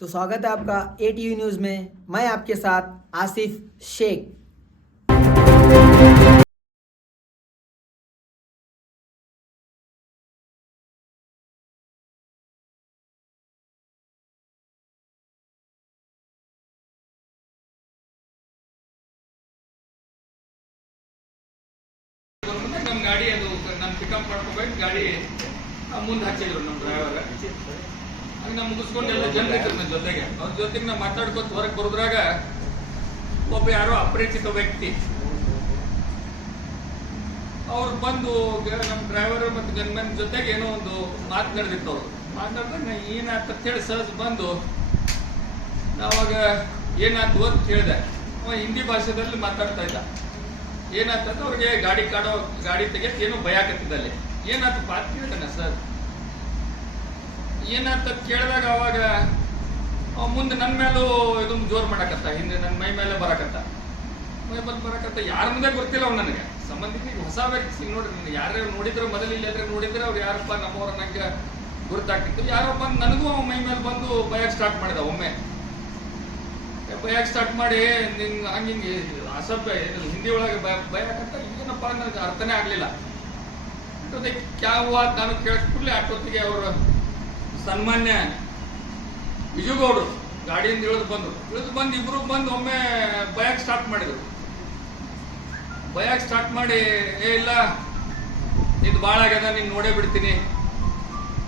तो स्वागत है आपका ATV न्यूज़ में। मैं आपके साथ आसिफ शेख। ನಮ್ಮ ಗಾಡಿ ಅದು ನಾನು ಪಿಕಪ್ ಮಾಡ್ಕೋಬೇಕು ಗಾಡಿ ಮುಂದೆ ಹಾಕಿದ್ರು ನಮ್ಮ ಡ್ರೈವರ್ ಹಂಗೆ ನಾವು ಮುಗಿಸ್ಕೊಂಡು ಎಲ್ಲ ಜನ ಇದ್ರು ನನ್ನ ಜೊತೆಗೆ ಅವ್ರ ಜೊತೆಗೆ ನಾವು ಮಾತಾಡ್ಕೊತ ಹೊರಗೆ ಬರೋದ್ರಾಗ ಒಬ್ಬ ಯಾರೋ ಅಪರಿಚಿತ ವ್ಯಕ್ತಿ ಅವ್ರು ಬಂದು ನಮ್ಮ ಡ್ರೈವರ್ ಮತ್ತು ಗನ್ಮ್ಯಾನ್ ಜೊತೆಗೆ ಏನೋ ಒಂದು ಮಾತು ನಡೆದಿತ್ತು ಅವರು ಮಾತಾಡಿದಾಗ ಏನಾಯ್ತು ಹೇಳಿ ಸಹಜ ಬಂದು ನಾವಾಗ ಏನಾಯ್ತು ಅಂತ ಕೇಳಿದೆ ಅವ ಹಿಂದಿ ಭಾಷೆದಲ್ಲಿ ಮಾತಾಡ್ತಾ ಇದ್ದ. ಏನಾಗ್ತದ ಅವ್ರಿಗೆ ಗಾಡಿ ತೆಗಿಯಕ್ಕೆ ಏನೋ ಭಯ ಆಗತ್ತಿದ್ದಲ್ಲಿ ಏನಾಯ್ತು ಪಾತ್ ಕೇಳ್ತಾನೆ ಸರ್ ಏನಾಗ್ತದ ಕೇಳಿದಾಗ ಅವಾಗ ಮುಂದೆ ನನ್ನ ಮೇಲೂ ಇದೊಂದು ಜೋರ್ ಮಾಡಕತ್ತ ಹಿಂದೆ ನನ್ನ ಮೈ ಮೇಲೆ ಬರಕತ್ತ ಯಾರ ಮುಂದೆ ಗೊತ್ತಿಲ್ಲ ಅವ್ನು ನನಗೆ ಸಂಬಂಧಿಕರಿಗೆ ಹೊಸ ವ್ಯಕ್ತಿ ನೋಡ್ರಿ ಯಾರ್ಯಾರು ನೋಡಿದ್ರು ಮೊದಲು ಇಲ್ಲದ್ರೆ ನೋಡಿದ್ರೆ ಅವ್ರು ಯಾರಪ್ಪ ನಮ್ಮವ್ರ ನಂಗೆ ಗುರುತಾಗ್ತಿತ್ತು ಯಾರೋ ಬಂದು ನನಗೂ ಅವ್ನ ಮೈ ಮೇಲೆ ಬಂದು ಭಯಕ್ಕೆ ಸ್ಟಾರ್ಟ್ ಮಾಡಿದ ಒಮ್ಮೆ ಭಯಕ್ಕೆ ಸ್ಟಾರ್ಟ್ ಮಾಡಿ ನಿಂಗೆ ಹಂಗೆ ಅಸಭ್ಯ ಹಿಂದಿ ಒಳಗೆ ಭಯ ಆಗತ್ತ ಏನಪ್ಪ ನನಗೆ ಅರ್ಥನೇ ಆಗ್ಲಿಲ್ಲ ಕ್ಯಾವ ನಾನು ಕೇಳಿಸ್ಬಿಡ್ಲಿ ಅಷ್ಟೊತ್ತಿಗೆ ಅವರು ಸನ್ಮಾನ್ಯ ವಿಜುಗೌಡರು ಗಾಡಿಯಿಂದ ಇಳಿದು ಬಂದು ಇಬ್ರು ಬಂದು ಒಮ್ಮೆ ಭಯಕ್ಕೆ ಸ್ಟಾರ್ಟ್ ಮಾಡಿದ್ರು. ಭಯಕ್ಕೆ ಸ್ಟಾರ್ಟ್ ಮಾಡಿ ಇಲ್ಲ ಇದು ಭಾಳ ಆಗ್ಯದ ನೀನು ನೋಡೇ ಬಿಡ್ತೀನಿ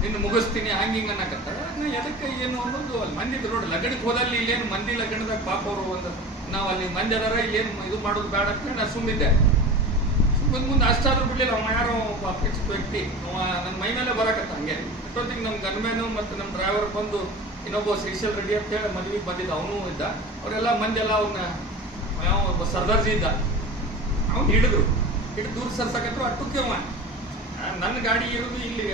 ನಿನ್ನ ಮುಗಿಸ್ತೀನಿ ಹಿಂಗೆ ಅನ್ನಕತ್ತಾರ. ನಾ ಎದಕ್ಕೆ ಏನು ಅನ್ನೋದು ಅಲ್ಲಿ ಮಂದಿ ನೋಡಿ ಲಗ್ನಕ್ಕೆ ಹೋದಲ್ಲಿ ಇಲ್ಲೇನು ಮಂದಿ ಲಗ್ನದಾಗ ಪಾಪ ಅವರು ಒಂದು ನಾವು ಅಲ್ಲಿ ಮಂದಿ ಅದಾರ ಇಲ್ಲೇನು ಇದು ಮಾಡೋದು ಬೇಡ ಅಂತ ನಾನು ಸುಮ್ಮಿದ್ದೆ. ಮುಂದೆ ಅಷ್ಟಾದ್ರೂ ಬಿಡ್ಲಿಲ್ಲ ಅವ ಯಾರೋ ಅಪರಿಚಿತ ವ್ಯಕ್ತಿ ನನ್ನ ಮೈ ಮೇಲೆ ಬರಕತ್ತ ಹಂಗೆ ಅಷ್ಟೊತ್ತಿಗೆ ನಮ್ಮ ಗನ್ಮ್ಯಾನು ಮತ್ತು ನಮ್ಮ ಡ್ರೈವರ್ ಬಂದು ಇನ್ನೊಬ್ಬ ಶ್ರೀಶೈಲ್ ರೆಡ್ಡಿ ಅಂತ ಹೇಳಿ ಮದುವೆಗೆ ಬಂದಿದ್ದ ಅವನು ಇದ್ದ. ಅವರೆಲ್ಲ ಮಂದಿ ಎಲ್ಲ ಅವನ್ನ ಯಾವ ಒಬ್ಬ ಸರ್ದಾರ್ಜಿ ಇದ್ದ ಅವ್ನು ಹಿಡಿದು ದೂರ ಸರ್ಸಕತ್ರು ಅಟ್ಟಕ್ಕೆ ಅವ ನನ್ನ ಗಾಡಿ ಇರೋದು ಇಲ್ಲಿ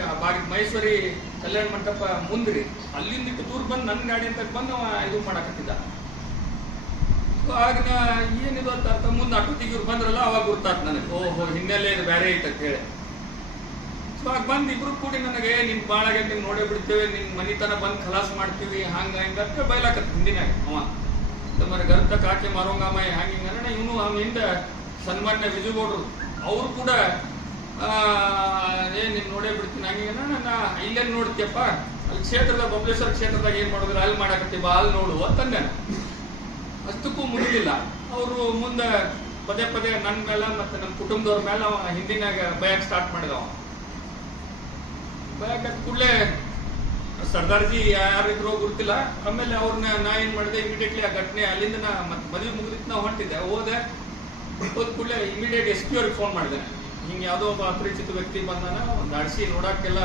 ಮಹೇಶ್ವರಿ ಕಲ್ಯಾಣ ಮಂಟಪ ಮುಂದ್ರಿ ಅಲ್ಲಿಂದ ಇಟ್ಟು ದೂರ ಬಂದು ನನ್ನ ಗಾಡಿ ಅಂತ ಬಂದು ಅವ ಇದು ಮಾಡಕತ್ತಿದ್ದ. ಆಗ ಏನಿದು ಅಂತ ಅರ್ಥ ಮುಂದೆ ಅಟ್ಟೊತ್ತಿಗೆ ಇವ್ರು ಬಂದ್ರಲ್ಲ ಅವಾಗ ಗೊತ್ತಾಯ್ತು ನನಗೆ ಓಹೋ ಹಿನ್ನೆಲೆ ಇದು ಬೇರೆ ಐತೆ ಅಂತ ಹೇಳಿ. ಸೊ ಆಗ ಬಂದು ಇಬ್ರು ಕೂಡಿ ನನಗೆ ನಿನ್ ಬಾಳಾಗ ನಿನ್ ನೋಡೇ ಬಿಡ್ತೇವೆ ನಿನ್ ಮನಿತನ ಬಂದು ಖಲಾಸ್ ಮಾಡ್ತೀವಿ ಹಂಗ ಬಯಲಾಕತ್ತ ಹಿಂದಿನಾಗ ಅವ ತಮ್ಮರ ಗರ್ತ ಕಾಕೆ ಮಾರೋಂಗಾಮ ಹಿಂಗ ಇವನು ಅವನಿಂದ ಸನ್ಮಾನ್ಯ ವಿಜುಗೌಡರು ಅವರು ಕೂಡ ನಿನ್ ನೋಡೇ ಬಿಡ್ತೀನಿ ಹಂಗ ನಾ ಇಲ್ಲೇನು ನೋಡ್ತೀಯಪ್ಪ ಅಲ್ಲಿ ಕ್ಷೇತ್ರದ ಬಬಲೇಶ್ವರ ಕ್ಷೇತ್ರದಾಗ ಏನ್ ಮಾಡಿದ್ರು ಅಲ್ಲಿ ಮಾಡಾಕತ್ತೀವಿ ಅಲ್ಲಿ ನೋಡು ಅಂತಂದೆ. ಅಷ್ಟಕ್ಕೂ ಮುಗಿಲಿಲ್ಲ ಅವರು ಮುಂದೆ ಪದೇ ನನ್ನ ಮೇಲೆ ಮತ್ತೆ ನಮ್ಮ ಕುಟುಂಬದವ್ರ ಮೇಲೆ ಅವ ಹಿಂದಿನಾಗ ಭಯಕ್ಕೆ ಸ್ಟಾರ್ಟ್ ಮಾಡಿದವ. ಭಯಕ್ಕೆ ಕೂಡಲೇ ಸರ್ದಾರ್ಜಿ ಯಾರಿದ್ರು ಗುರ್ತಿಲ್ಲ. ಆಮೇಲೆ ಅವ್ರನ್ನ ನಾ ಏನ್ ಮಾಡಿದೆ ಇಮಿಡಿಯೇಟ್ಲಿ ಆ ಘಟನೆ ಅಲ್ಲಿಂದ ನಾ ಮತ್ತೆ ಮದುವೆ ಮುಗಿದಿತ್ತು ನಾವು ಹೊಂಟಿದ್ದೆ ಹೋದ ಕೂಡಲೇ ಇಮಿಡಿಯೇಟ್ SP ಅವ್ರಿಗೆ ಫೋನ್ ಮಾಡಿದೆ ಹಿಂಗೆ ಯಾವುದೋ ಒಬ್ಬ ಅಪರಿಚಿತ ವ್ಯಕ್ತಿ ಬಂದಾನ ಒಂದು ಅಡಿಸಿ ನೋಡಕ್ಕೆಲ್ಲ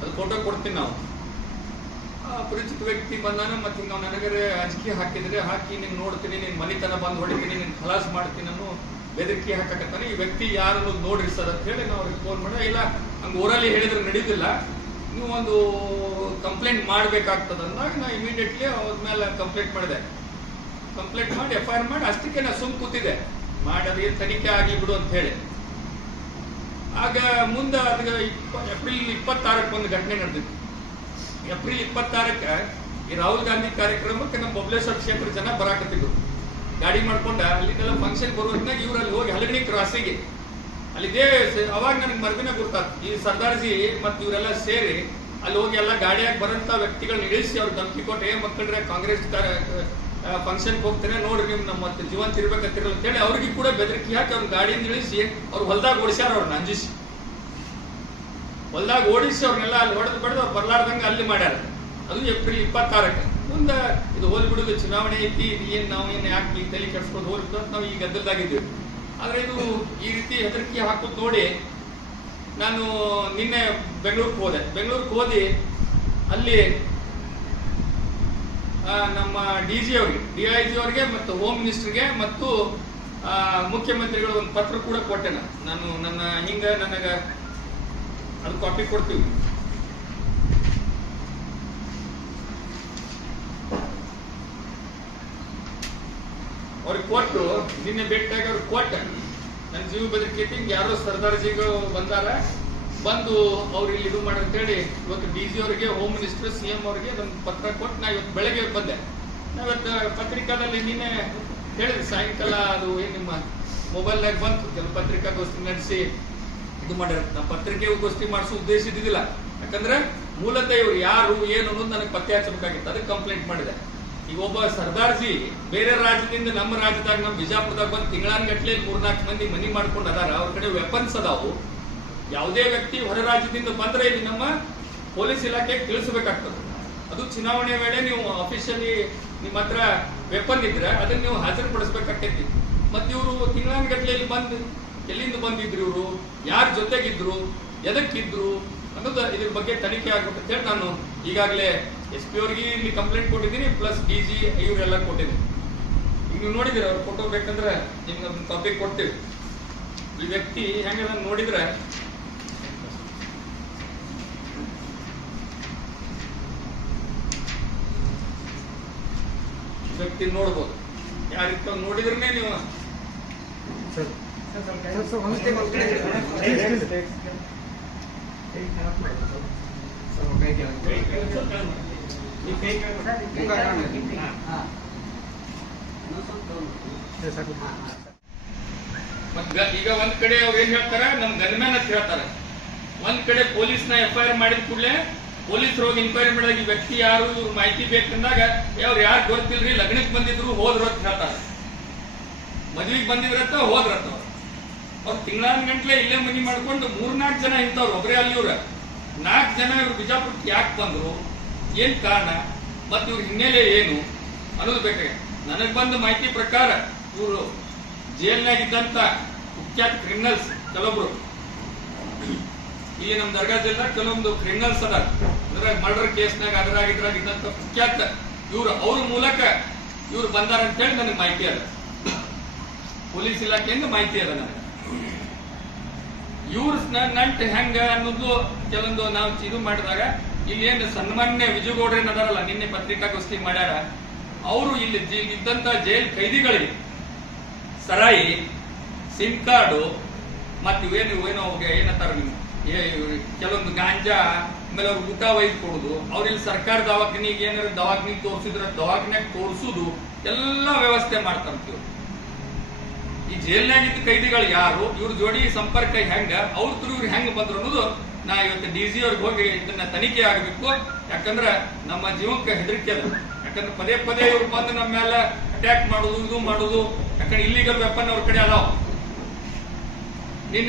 ಅದು ಫೋಟೋ ಕೊಡ್ತೀನಿ ನಾವು ಅಪರಿಚಿತ ವ್ಯಕ್ತಿ ಬಂದಾನ ಮತ್ತೆ ಹಿಂಗ ನನಗರೆ ಅಂಜಿಕೆ ಹಾಕಿ ನೀನು ನೋಡ್ತೀನಿ ನಿನ್ ಮನಿತನ ಬಂದು ಹೊಡಿತೀನಿ ನೀನ್ ಖಲಾಸ್ ಮಾಡ್ತೀನಿ ಅನ್ನೋ ಬೆದರಿಕೆ ಹಾಕಕತ್ತಾನೆ. ಈ ವ್ಯಕ್ತಿ ಯಾರು ನೋಡ್ರಿ ಸರ್ ಅಂತ ಹೇಳಿ ನಾವು ಅವ್ರಿಗೆ ಫೋನ್ ಮಾಡಿ ಇಲ್ಲ ಹಂಗೆ ಊರಲ್ಲಿ ಹೇಳಿದ್ರೆ ನಡೀತಿಲ್ಲ ನೀವು ಒಂದು ಕಂಪ್ಲೇಂಟ್ ಮಾಡ್ಬೇಕಾಗ್ತದ ಅಂದಾಗ ನಾ ಇಮಿಡಿಯೇಟ್ಲಿ ಅವ್ರ ಮೇಲೆ ಕಂಪ್ಲೇಂಟ್ ಮಾಡಿದೆ. ಕಂಪ್ಲೇಂಟ್ ಮಾಡಿ FIR ಮಾಡಿ ಅಷ್ಟಕ್ಕೆ ನಾ ಸುಮ್ ಕೂತಿದ್ದೆ ಮಾಡಿ ಅದೇನು ತನಿಖೆ ಆಗಲಿ ಬಿಡು ಅಂತ ಹೇಳಿ. ಆಗ ಮುಂದೆ ಅದಕ್ಕೆ ಏಪ್ರಿಲ್ 26 ಒಂದು ಘಟನೆ ನಡೆದಿತ್ತು. ಏಪ್ರಿಲ್ 26 ಈ ರಾಹುಲ್ ಗಾಂಧಿ ಕಾರ್ಯಕ್ರಮಕ್ಕೆ ನಮ್ಮ ಬಬಲೇಶ್ವರ ಕ್ಷೇತ್ರ ಜನ ಬರಾಕತ್ತಿದ್ರು ಗಾಡಿ ಮಾಡ್ಕೊಂಡ ಅಲ್ಲಿಂದೆಲ್ಲ ಫಂಕ್ಷನ್ ಬರೋದ್ನಾಗ ಇವ್ರಲ್ಲಿ ಹೋಗಿ ಹಲಗಣಿ ಕ್ರಾಸಿಗೆ ಅಲ್ಲಿದೆ ಅವಾಗ ನನಗೆ ಮರ್ಬಿನ ಗೊತ್ತಾಗ್ತು ಈ ಸರ್ದಾರ್ಜಿ ಮತ್ತು ಇವರೆಲ್ಲ ಸೇರಿ ಅಲ್ಲಿ ಹೋಗಿ ಎಲ್ಲ ಗಾಡಿಯಾಗಿ ಬರಂತ ವ್ಯಕ್ತಿಗಳನ್ನ ಇಳಿಸಿ ಅವ್ರು ಧಮಕಿ ಕೊಟ್ಟು ಮಕ್ಕಳ್ರೆ ಕಾಂಗ್ರೆಸ್ ಫಂಕ್ಷನ್ಗೆ ಹೋಗ್ತೇನೆ ನೋಡ್ರಿ ನೀವು ನಮ್ಮ ಮತ್ತೆ ಜೀವಂತ ಇರ್ಬೇಕಂತಿರಲ್ಲ ಅಂತ ಹೇಳಿ ಅವ್ರಿಗೆ ಕೂಡ ಬೆದರಿಕೆ ಹಾಕಿ ಅವ್ರ ಗಾಡಿಯಿಂದ ಇಳಿಸಿ ಅವ್ರು ಹೊಲ್ದಾಗ ಓಡಿಸ್ಯಾರ ಅವ್ರನ್ನ ಅಂಜಿಸಿ ಹೊಲ್ದಾಗ ಓಡಿಸಿ ಅವ್ರನ್ನೆಲ್ಲ ಅಲ್ಲಿ ಹೊಡೆದು ಬಡ್ದು ಅವ್ರು ಬರ್ಲಾರ್ದಂಗೆ ಅಲ್ಲಿ ಮಾಡ್ಯಾರ. ಅದು ಏಪ್ರಿಲ್ 26 ಮುಂದೆ ಇದು ಹೋಲ್ ಬಿಡುದು ಚುನಾವಣೆ ಐತಿ ಏನ್ ನಾವು ಏನು ಯಾಕೆ ತಲೆ ಕೆಡ್ಸ್ಕೊಂಡು ಹೋಗ್ತು ಅಂತ ನಾವು ಈ ಗದ್ದಲ್ದಾಗಿದ್ವಿ. ಆದ್ರೆ ಇದು ಈ ರೀತಿ ಹೆದರಿಕೆ ಹಾಕೋದು ನೋಡಿ ನಾನು ನಿನ್ನೆ ಬೆಂಗಳೂರಿಗೆ ಹೋದಿ ಅಲ್ಲಿ ನಮ್ಮ DG ಅವ್ರಿಗೆ DIG ಅವ್ರಿಗೆ ಮತ್ತು ಹೋಮ್ ಮಿನಿಸ್ಟರ್ಗೆ ಮತ್ತು ಮುಖ್ಯಮಂತ್ರಿಗಳು ಒಂದು ಪತ್ರ ಕೂಡ ಕೊಟ್ಟೆ ನಾನು ನನ್ನ ನನಗೆ ಅದು ಕಾಪಿ ಕೊಡ್ತೀವಿ. ಅವ್ರಿಗೆ ಕೊಟ್ಟು ನಿನ್ನೆ ಭೇಟಿಯಾಗಿ ಅವ್ರಿಗೆ ಕೊಟ್ಟ ನನ್ನ ಜೀವ ಬೆದರಿಕೆ ಯಾರೋ ಸರ್ದಾರ್ಜಿಗಳು ಬಂದಾರ ಬಂದು ಅವ್ರು ಇಲ್ಲಿ ಇದು ಮಾಡಿ ಅಂತೇಳಿ ಇವತ್ತು ಡಿ ಸಿ ಅವರಿಗೆ, ಹೋಮ್ ಮಿನಿಸ್ಟರ್, CM ಅವರಿಗೆ ಒಂದು ಪತ್ರ ಕೊಟ್ಟು ನಾ ಇವತ್ತು ಬೆಳಗ್ಗೆ ಬಂದೆ. ನಾವಿವತ್ತು ಪತ್ರಿಕಾದಲ್ಲಿ ನಿನ್ನೆ ಹೇಳಿದ್ವಿ ಸಾಯಂಕಾಲ, ಅದು ಏನು ನಿಮ್ಮ ಮೊಬೈಲ್ನಾಗ ಬಂತು, ಕೆಲವು ಪತ್ರಿಕಾಗೋಷ್ಠಿ ನಡೆಸಿ ಇದು ಮಾಡಿರುತ್ತೆ. ನಮ್ಮ ಪತ್ರಿಕೆಗೋಷ್ಠಿ ಮಾಡಿಸೋ ಉದ್ದೇಶ ಇದ್ದಿದ್ದಿಲ್ಲ, ಯಾಕಂದ್ರೆ ಮೂಲತಃ ಇವ್ರು ಯಾರು ಏನು ಅನ್ನೋದು ನನಗೆ ಪತ್ತೆ ಹಚ್ಚಬೇಕಾಗಿತ್ತು, ಅದಕ್ಕೆ ಕಂಪ್ಲೇಂಟ್ ಮಾಡಿದೆ. ಈಗ ಒಬ್ಬ ಸರ್ದಾರ್ಜಿ ಬೇರೆ ರಾಜ್ಯದಿಂದ ನಮ್ಮ ರಾಜ್ಯದಾಗ, ನಮ್ಮ ಬಿಜಾಪುರದಾಗ ಬಂದು ತಿಂಗಳಾನ್ಗಟ್ಲೆ 3-4 ಮಂದಿ ಮನಿ ಮಾಡ್ಕೊಂಡು ಅದಾರ. ಅವ್ರ ಕಡೆ ವೆಪನ್ಸ್ ಅದಾವು. ಯಾವುದೇ ವ್ಯಕ್ತಿ ಹೊರ ರಾಜ್ಯದಿಂದ ಬಂದ್ರೆ ಇಲ್ಲಿ ನಮ್ಮ ಪೊಲೀಸ್ ಇಲಾಖೆಗೆ ತಿಳಿಸಬೇಕಾಗ್ತದೆ. ಅದು ಚುನಾವಣೆ ವೇಳೆ ನೀವು ಅಫಿಷಿಯಲಿ ನಿಮ್ಮ ಹತ್ರ ವೆಪನ್ ಇದ್ರೆ ಅದನ್ನ ನೀವು ಹಾಜರುಪಡಿಸ್ಬೇಕಾಗ್ತೈತಿ. ಮತ್ತೆ ಇವರು ತಿಂಗಳಾನ್ಗಟ್ಲೆ ಇಲ್ಲಿ ಬಂದು ಎಲ್ಲಿಂದ ಬಂದಿದ್ರು, ಇವರು ಯಾರ ಜೊತೆಗಿದ್ರು, ಎದಕ್ಕಿದ್ರು ಅನ್ನೋದು ಇದ್ರ ಬಗ್ಗೆ ತನಿಖೆ ಆಗ್ಬೇಕು ಅಂತ ಹೇಳಿ ನಾನು ಈಗಾಗಲೇ SP ಅವ್ರಿಗೆ ಇಲ್ಲಿ ಕಂಪ್ಲೇಂಟ್ ಕೊಟ್ಟಿದ್ದೀನಿ, ಪ್ಲಸ್ DG ಇವರೆಲ್ಲ ಕೊಟ್ಟಿದ್ದೀನಿ. ಈಗ ನೀವು ನೋಡಿದಿರ ಅವ್ರ ಫೋಟೋ ಬೇಕಂದ್ರೆ ನಿಮ್ಗೆ ಅದನ್ನ ಕಾಪಿ ಕೊಡ್ತೀವಿ. ಈ ವ್ಯಕ್ತಿ ಹೆಂಗೆ ನೋಡಿದ್ರೆ ವ್ಯಕ್ತಿ ನೋಡ್ಬೋದು, ಯಾರಿತ್ತ ನೋಡಿದ್ರೆ ನೀವು ಈಗ ಒಂದ್ ಕಡೆ ಅವ್ರು ಏನ್ ಹೇಳ್ತಾರ, ನಮ್ ಗನ್ಮ್ಯಾನ್ ಅಂತ ಹೇಳ್ತಾರೆ. ಒಂದ್ ಕಡೆ ಪೊಲೀಸ್ನ FIR ಮಾಡಿದ ಕೂಡಲೇ ಪೊಲೀಸರು ಹೋಗಿ ಇನ್ಕ್ವೈರಿ ಮಾಡಿದಾಗ ಈ ವ್ಯಕ್ತಿ ಯಾರು, ಇವ್ರ ಮಾಹಿತಿ ಬೇಕಂದಾಗ ಅವ್ರು ಯಾರು ಗೊತ್ತಿಲ್ರಿ, ಲಗ್ನಕ್ಕೆ ಬಂದಿದ್ರು ಹೋದ್ರು ಅಂತ ಹೇಳ್ತಾರೆ. ಮದ್ವಿಗೆ ಬಂದಿದ್ರತ್ತ ಹೋದ್ರತ್ತ ಅವ್ರು ತಿಂಗಳಾನ್ಗಂಟ್ಲೆ ಇಲ್ಲೇ ಮನಿ ಮಾಡ್ಕೊಂಡು 3-4 ಜನ ಇಂಥವ್ರು, ಒಬ್ಬರೇ ಅಲ್ಲಿ ಇವ್ರ 4 ಜನ ಇವ್ರು ಬಿಜಾಪುರಕ್ಕೆ ಯಾಕೆ ಬಂದ್ರು, ಏನ್ ಕಾರಣ, ಮತ್ತೆ ಇವ್ರ ಹಿನ್ನೆಲೆ ಏನು ಅನ್ನೋದು ಬೇಕಾಗ. ನನಗೆ ಬಂದ ಮಾಹಿತಿ ಪ್ರಕಾರ ಇವರು ಜೈಲ್ನಾಗಿದ್ದಂತ ಕುಖ್ಯಾತ ಕ್ರಿಮಿನಲ್ಸ್ ಕೆಲವೊಬ್ರು, ಇಲ್ಲಿ ನಮ್ಮ ದರ್ಗಾ ಜಿಲ್ಲೆ ಕೆಲವೊಂದು ಕ್ರಿಮಿನಲ್ಸ್ ಅದ, ಅದ್ರಾಗ ಮರ್ಡರ್ ಕೇಸ್ನಾಗ ಅದ್ರಾಗಿದ್ರಾಗ ಇದ್ದಂತ ಕುಖ್ಯಾತ ಇವ್ರು, ಅವ್ರ ಮೂಲಕ ಇವ್ರು ಬಂದಾರ ಅಂತೇಳಿ ನನಗೆ ಮಾಹಿತಿ ಅದ. ಪೊಲೀಸ್ ಇಲಾಖೆಯಿಂದ ಮಾಹಿತಿ ಅದ ನನಗೆ. ಇವ್ರ ನಂಟು ಹೆಂಗ ಅನ್ನೋದು ಕೆಲವೊಂದು ನಾವು ಇದು ಮಾಡಿದಾಗ, ಇಲ್ಲಿ ಏನು ಸನ್ಮಾನ್ಯ ವಿಜಯಗೌಡ್ರ ಅದಾರಲ್ಲ, ನಿನ್ನೆ ಪತ್ರಿಕಾಗೋಷ್ಠಿ ಮಾಡ್ಯಾರ, ಅವರು ಇಲ್ಲಿ ಇದ್ದಂತ ಜೈಲ್ ಖೈದಿಗಳಿಗೆ ಸರಾಯಿ, ಸಿಮ್ ಕಾರ್ಡು, ಮತ್ತೆ ಇವೇನು ಏನಂತಾರ ನೀವು ಕೆಲವೊಂದು ಗಾಂಜಾ, ಆಮೇಲೆ ಅವ್ರು ಊಟ ಒಯ್ದು ಕೊಡುದು, ಅವ್ರಿಲ್ಲಿ ಸರ್ಕಾರ ದವಾಖಾನಿಗೆ ಏನಾರ ದವಾಖಾನಿಗೆ ತೋರಿಸಿದ್ರೆ ದವಾಖಾನ್ಯಾಗ ತೋರಿಸುದು, ಎಲ್ಲ ವ್ಯವಸ್ಥೆ ಮಾಡ್ತಾರಂತೀವ್ರು. ಈ ಜೈಲ್ನಾಗಿದ್ದ ಕೈದಿಗಳು ಯಾರು, ಇವ್ರ ಜೋಡಿ ಸಂಪರ್ಕ ಹೆಂಗ, ಅವ್ರ ತ್ರೂ ಇವ್ರು ಹೆಂಗ್ ಬಂದ್ರು ಅನ್ನೋದು ನಾ ಇವತ್ತು DG ಅವ್ರಿಗೆ ಹೋಗಿ ಇದನ್ನ ತನಿಖೆ ಆಗಬೇಕು. ಯಾಕಂದ್ರೆ ನಮ್ಮ ಜೀವಕ್ಕೆ ಹೆದರಿಕೆ ಅದ. ಯಾಕಂದ್ರೆ ಪದೇ ಪದೇ ಇವ್ರು ಬಂದು ನಮ್ಮ ಮೇಲೆ ಅಟ್ಯಾಕ್ ಮಾಡುದು, ಇದು ಮಾಡುದು, ಯಾಕಂದ್ರೆ ಇಲ್ಲಿಗಲ್ ವೆಪನ್ ಅವ್ರ ಕಡೆ ಅದಾವ.